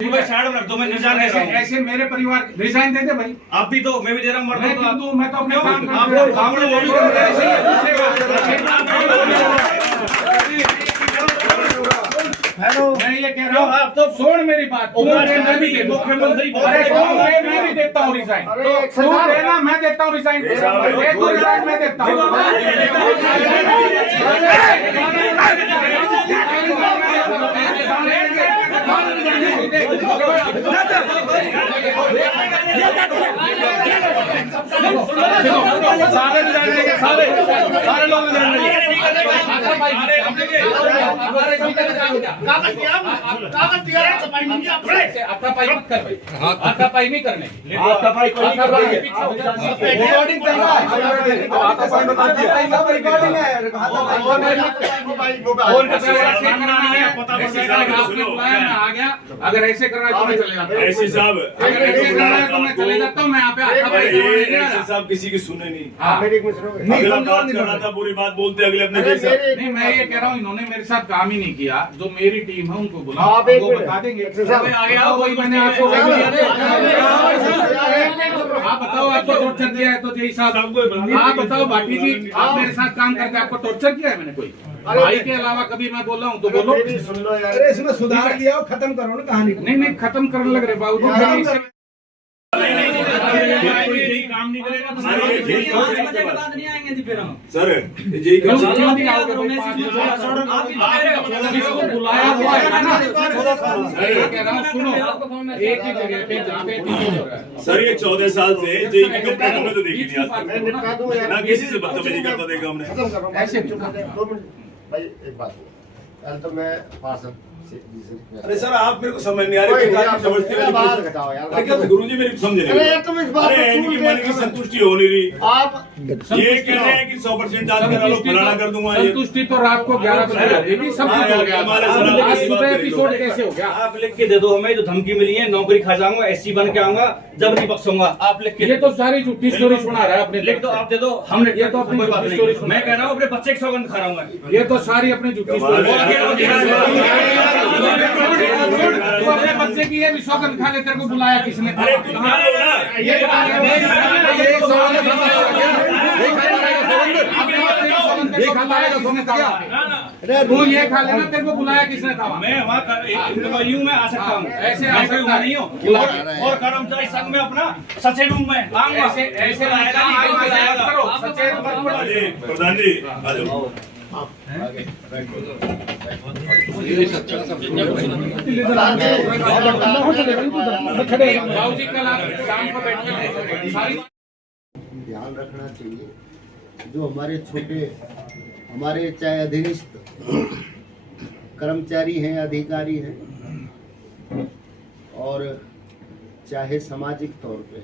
Side रख दो, मैं रिजाइन दे रहा हूं। ऐसे मेरे परिवार रिजाइन दे दे भाई। आप भी दो, मैं भी दे रहा हूं। मैं तो अपने काम हेलो, मैं ये कह रहा हूँ, आप तो सुन मेरी बात। मैं भी देता हूँ रिजाइन। तू देना, मैं देता हूँ रिजाइन। तू रिजाइन, मैं देता हूँ। सारे लोग हाथापाई मत कर भाई, हाथापाई नहीं करने। हाथापाई रिकॉर्डिंग चल रहा है, आ गया। अगर ऐसे करना है तो मैं चले जाता हूँ। ऐसे साहब, अगर ऐसे करना है तो मैं चले जाता हूँ। मैं यहाँ पे ऐसे साहब किसी की सुने नहीं। अगला बात कर रहा था, पूरी बात बोलते अगले अपने जैसा। नहीं, मैं ये कह रहा हूँ, इन्होंने मेरे साथ काम ही नहीं किया। जो मेरी टीम है उनको बुलाओ, वो बता देंगे। कोई मैंने आपको आप बताओ, आपको टॉर्चर किया है तो जय साहब आप बताओ। भाटी जी, आप मेरे साथ काम करके आपको टॉर्चर किया है मैंने कोई? भाई के अलावा कभी मैं बोला हूँ तो बोलो। अरे इसमें सुधार लिया और खत्म करो ना कहानी। नहीं खत्म करने लग रहे बाबू। काम नहीं करेगा तो नहीं आएंगे जी। फिर हम सर यही बुलाया हुआ है ना। कह रहा हूँ सुनो, एक ही जगह पे जहाँ पे सर ये 14 साल से जेई की कंप्लेंट हमने तो देखी नहीं आज तक। ना किसी से बदतमीजी करता देखा हमने। ऐसे 2 मिनट भाई, एक बात कल तो मैं पार्षद से अरे सर आप मेरे को समझ नहीं आ रही समझते हो गुरुजी मेरी समझ नहीं। अरे इनकी मन की संतुष्टि हो नहीं रही। आप ये कह रहे हैं कि 100% जांच करा लो, फलाना कर दूंगा। संतुष्टि तो रात को 11 बजे हो जाएगी। सब कुछ हो गया। आज सुबह एपिसोड कैसे हो गया? आप लिख के दे दो हमें, जो धमकी मिली है, नौकरी खा जाऊंगा, एससी बन के आऊंगा, जब नहीं बख्शूंगा। आप लिख के ये तो सारी झूठी स्टोरी सुना रहा है अपने। लिख दो, आप दे दो। हमने ये तो अपनी झूठी स्टोरी सुना। मैं कह रहा हूँ अपने बच्चे की सौगंध खा रहा हूँ। ये तो सारी अपनी झूठी तू अपने बच्चे की ये भी सौगंध खा ले। तेरे को बुलाया किसने? अरे तुम खा लो ना। तू ये खा लेना। तेरे को बुलाया किसने था? मैं वहाँ यूं में आ सकता हूँ, ऐसे आ सकता नहीं हूँ। और कर्मचारी संघ में अपना सचेत रूम में आऊंगा। ऐसे करो सचेत प्रधान जी आ जाओ। ध्यान रखना चाहिए, जो हमारे छोटे, हमारे चाहे अधीनस्थ कर्मचारी हैं, अधिकारी हैं, और चाहे सामाजिक तौर पे,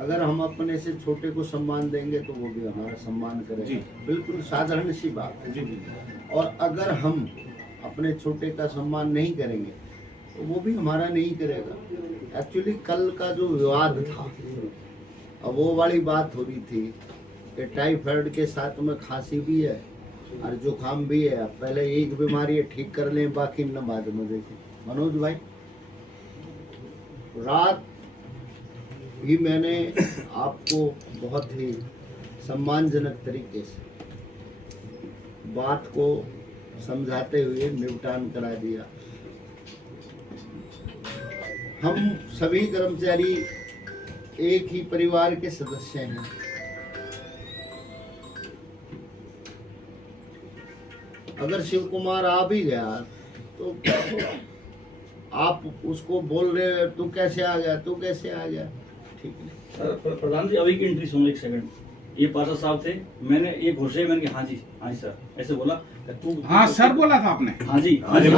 अगर हम अपने से छोटे को सम्मान देंगे तो वो भी हमारा सम्मान करेगा। बिल्कुल साधारण सी बात है। और अगर हम अपने छोटे का सम्मान नहीं करेंगे तो वो भी हमारा नहीं करेगा। एक्चुअली कल का जो विवाद था, अब वो वाली बात हो रही थी कि टाइफाइड के साथ में खांसी भी है और जुकाम भी है। पहले एक बीमारी है, ठीक कर लें, बाकी न बाद में देखें। मनोज भाई, रात भी मैंने आपको बहुत ही सम्मानजनक तरीके से बात को समझाते हुए निपटान करा दिया। हम सभी कर्मचारी एक ही परिवार के सदस्य हैं। अगर शिव कुमार आ भी गया तो आप उसको बोल रहे हो तू कैसे आ गया, तू कैसे आ गया? ठीक है सर, प्रधान जी अभी की एंट्री सुनो एक सेकंड। ये पार्षद साहब थे, मैंने एक घुसे, मैंने हाँ जी सर ऐसे बोला। तू हाँ सर बोला था आपने? हाँ जी यही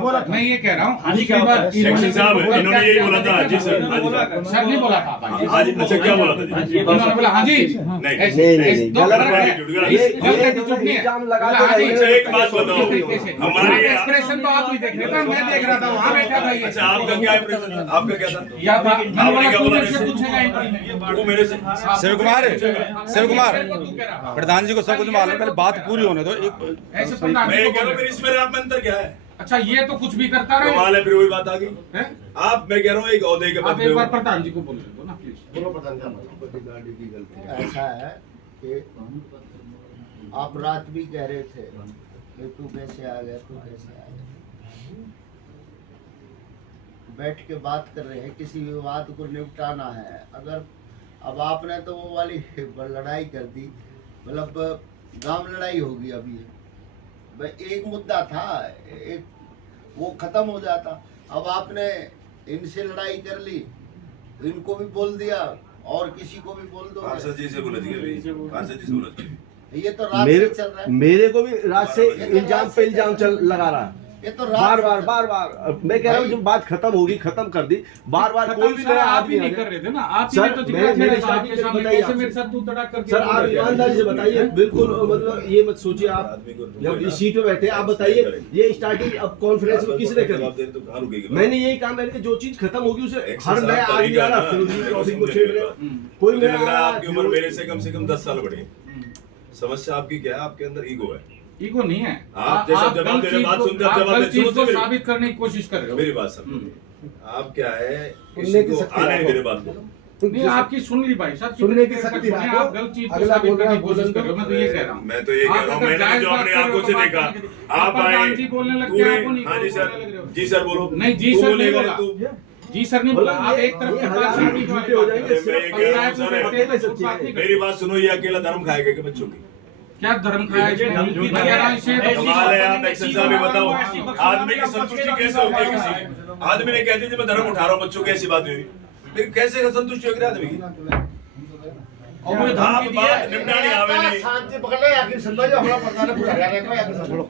बोला। मैं ये कह रहा हूँ, हाँ जी क्या बात? सेक्रेटरी साहब इन्होंने यही बोला था। जी सर, सर नहीं बोला था। हाँ जी, अच्छा क्या बोला था जी? इन्होंने बोला हाँ जी। नहीं एक बात बताओ, हमारे एक्सप्रेशन तो आप भी देख रहे थे, मैं देख रहा था, वहाँ बैठा था ये। अच्छा आपका क्या इंप्रेशन था? आपका क्या था? या आपने क्या बोला? वो मेरे से शिव कुमार प्रधान जी को सब कुछ मालूम है, पहले बात पूरी होने दो। मैं कह रहा हूँ, मेरी इसमें आप में अंतर क्या है? अच्छा ये तो कुछ भी करता रहे कमाल है, फिर वही बात आ गई। हैं? आप, मैं कह रहा हूँ एक औहदे के आप पद पे एक हो। बार प्रधान जी को बोलने दो ना प्लीज। ऐसा है कि आप रात भी कह रहे थे कि तू कैसे आ गया, तू कैसे आ गया। बैठ के बात कर रहे हैं, किसी विवाद को निपटाना है। अगर अब आपने तो वो वाली लड़ाई कर दी, मतलब गांव लड़ाई होगी अभी। भाई एक मुद्दा था, एक वो खत्म हो जाता। अब आपने इनसे लड़ाई कर ली, इनको भी बोल दिया और किसी को भी बोल दो। पार्षद जी से बोला जी, पार्षद जी से बोला जी। ये तो रात से चल रहा है। मेरे को भी रात से इल्जाम पे इल्जाम लगा रहा है। ये तो बार बार मैं कह रहा हूँ जब बात खत्म होगी, खत्म कर दी। बार कोई भी नया आप आदमी ही नहीं कर रहे थे ना, आप ही ने तो जिक्र मेरे किया था आपके सामने, कैसे मेरे साथ तू तड़ाक करके। सर आप ईमानदारी से बताइए, बिल्कुल मतलब ये मत सोचिए आप जब इस सीट पे बैठे आप बताइए ये स्टार्टिंग अब कॉन्फ्रेंस में किसने करी। मैंने यही कहा, मैंने जो चीज खत्म होगी उसे हर नया आदमी आ रहा फिरोजी टॉपिक को छेड़ रहे, कोई मुझे नया लग रहा है आ आपकी रहा। उम्र मेरे से कम 10 साल बड़ी है। समस्या आपकी क्या है? आपके अंदर ईगो है। ईगो नहीं है, आप जैसा जवाब दे रहे हो, बात सुनते आप जवाब गलत चीज सुनो को तो साबित करने की कोशिश कर रहे हो। मेरी बात समझिए। आप क्या है, किसी को आने नहीं दे रहे बात को। नहीं आपकी सुन ली भाई साहब, सुनने की शक्ति सुने, रखो। आप गलत चीज को अगला साबित बोल रहा करने है, की कोशिश कर रहे हो। मैं तो ये कह रहा हूँ, मैं तो ये कह रहा हूँ, मैंने जो अपनी आंखों से देखा। आप आए, बोलने लगते हैं, आपको नहीं हाँ जी बोलने सर, लग रहे हो। जी सर बोलो। नहीं जी तू सर नहीं बोलेगा बोला, तू। जी सर नहीं बोला। आप एक तरफ की बात हजार सुनने झूठे हो जाएंगे। मैं ये कह रहा हूँ सर, मेरी बात सुनो, ये अकेला धर्म खाएगा कि बच्चों की? क्या धर्म खाया इसमें? मैं कह रहा हूँ इसे कमाल है। आप एक्शन साहब भी बताओ, आदमी की संतुष्टि कैसे होती है? किसी आदमी ने कह दिया मैं धर्म उठा रहा हूँ बच्चों की, ऐसी बात हुई, फिर कैसे संतुष्टि होगी आदमी की? और मुझे आप धमकी बात दी है। निपटानी आवे नहीं। शांति पकड़ ले, आखिर सुन लो जो हमारा प्रधान है पूरा हरियाणा का, आखिर सुन लो।